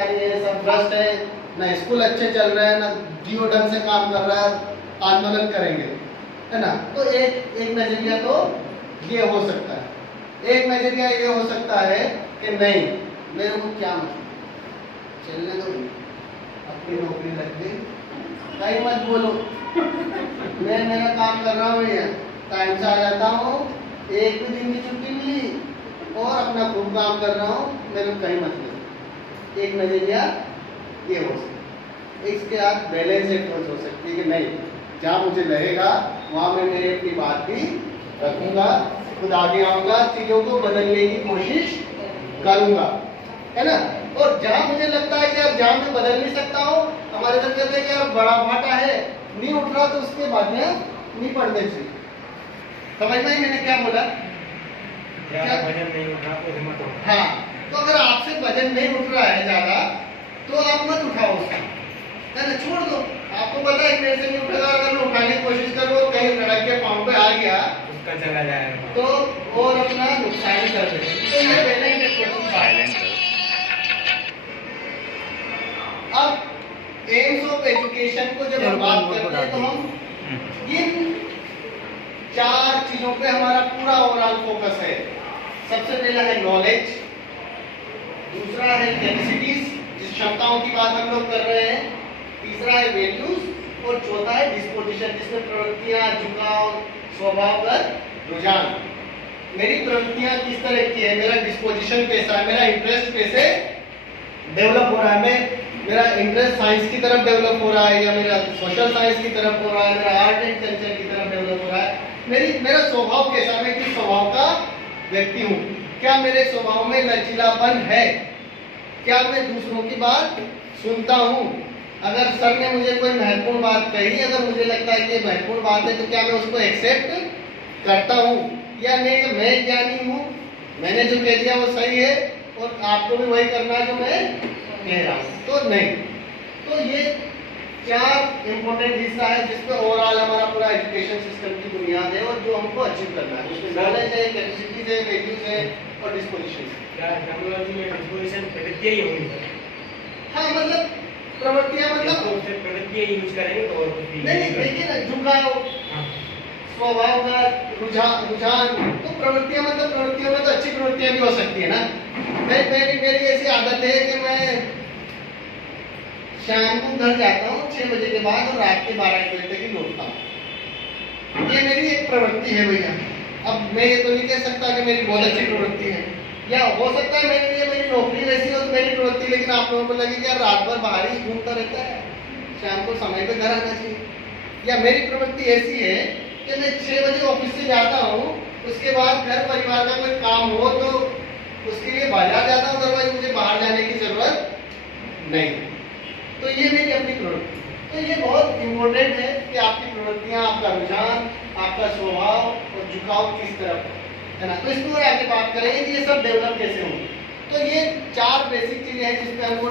ये सब भ्रष्ट है, ना स्कूल अच्छे चल रहे हैं, ना डीओ ढंग से काम कर रहा है, आंदोलन करेंगे, है ना। तो एक नजरिया तो ये हो सकता है। एक नजरिया ये हो सकता है कि नहीं, मेरे को क्या मतलब, चलने दो, अपनी नौकरी रख दे, कहीं मत बोलो, मैं मेरा काम कर रहा हूँ भैया, टाइम से आ जाता हूँ, एक भी दिन की छुट्टी मिली और अपना खूब काम कर रहा हूँ, मेरे को कहीं मतलब। एक नजरिया ये हो सकता है। इसके साथ बैलेंस अप्रोच हो सकती है कि नहीं, जहाँ मुझे लगेगा वहाँ मैं मेरी अपनी बात भी रखूंगा, खुद आगे आऊंगा, चीजों को बदलने की कोशिश करूंगा, है ना। और जहाँ मुझे लगता है कि अब जहाँ मैं बदल नहीं सकता हूँ, हमारे इधर कहते हैं कि यार बड़ा भाटा है, नहीं उठ रहा, तो उसके बाद में नहीं पढ़ने चाहिए। समझ में मैंने क्या बोला? वजन नहीं उठा तो हिम्मत हो। हाँ, तो अगर आपसे वजन नहीं उठ रहा है ज्यादा, तो आप मत उठाओ उसका, है ना, छोड़ दो। आपको पता है मेरे से नहीं उठेगा, अगर मैं उठाने की कोशिश करूँ, कहीं लड़क के पाँव पे आ गया, उसका चला जाएगा तो और अपना नुकसान ही कर देगा। तो ये बैलेंस अप्रोच है। अब एम्स ऑफ एजुकेशन को जब हम बात करते हैं, तो हम इन 4 चीजों पे हमारा पूरा ओवरऑल फोकस है। सबसे पहला है नॉलेज, दूसरा है कैपेसिटीज, जिस क्षमताओं की बात हम लोग कर रहे हैं, तीसरा है वैल्यूज, और चौथा है डिस्पोजिशन, जिसमें प्रवृत्तियां, झुकाव, स्वभावगत रुझान। मेरी प्रवृत्तियां किस तरह की है, मेरा डिस्पोजिशन कैसा है, मेरा इंटरेस्ट कैसे डेवलप हो रहा है, मेरा इंटरेस्ट साइंस की तरफ डेवलप हो रहा है, या मेरा सोशल साइंस की तरफ हो रहा है, मेरा आर्ट एंड कल्चर की तरफ डेवलप हो रहा है, मेरा स्वभाव कैसा, मैं किस स्वभाव का व्यक्ति हूँ, क्या मेरे स्वभाव में लचीलापन है, क्या मैं दूसरों की बात सुनता हूँ, अगर सर ने मुझे कोई महत्वपूर्ण बात कही, अगर मुझे लगता है कि ये महत्वपूर्ण बात है, तो क्या मैं उसको एक्सेप्ट करता हूँ, या नहीं मैं ज्ञानी हूँ, मैंने जो कह दिया वो सही है और आपको भी वही करना है जो मैं कह रहा हूँ, तो नहीं। तो ये 4 इंपॉर्टेंट हिस्सा है जिसपे ओवरऑल हमारा पूरा एजुकेशन सिस्टम की बुनियाद है, और जो हमको अचीव करना है उसमें नॉलेज है, कैपेसिटीज है, वैल्यूज है और डिस्पोजिशन है। क्या टेक्नोलॉजी में डिस्पोजिशन प्रवृत्तियां ही होंगी? हाँ, मतलब प्रवृत्तियां, मतलब प्रवृत्तियां यूज करेंगे तो और कुछ नहीं, देखिए ना, झुकाव, स्वभाव का रुझान, तो प्रवृत्तियां, मतलब प्रवृत्तियों में तो अच्छी प्रवृत्तियां भी हो सकती है ना। मेरी ऐसी आदत है कि मैं शाम को घर जाता हूँ 6 बजे के बाद और रात के 12 बजे तक ही लौटता हूँ। ये मेरी एक प्रवृत्ति है भैया। अब मैं ये तो नहीं कह सकता कि मेरी बहुत अच्छी प्रवृत्ति है, या हो सकता है मेरे लिए मेरी नौकरी वैसी हो तो मेरी प्रवृत्ति, लेकिन आप लोगों को लगे कि यार रात भर बाहर ही घूमता रहता है, शाम को समय पे घर आना चाहिए। या मेरी प्रवृत्ति ऐसी है कि मैं 6 बजे ऑफिस से जाता हूँ, उसके बाद घर परिवार का कोई काम हो तो उसके लिए बाजार जाता हूँ, अदरवाइज मुझे बाहर जाने की जरूरत नहीं। तो ये मेरी अपनी प्रवृत्ति। तो ये बहुत इम्पोर्टेंट है कि आपकी प्रवृत्तियां, आपका रुझान, आपका स्वभाव और झुकाव किस तरफ है ना। तो इसको आगे बात करेंगे कि ये सब डेवलप कैसे होंगे। तो ये 4 बेसिक चीजें हैं जिसपे हमको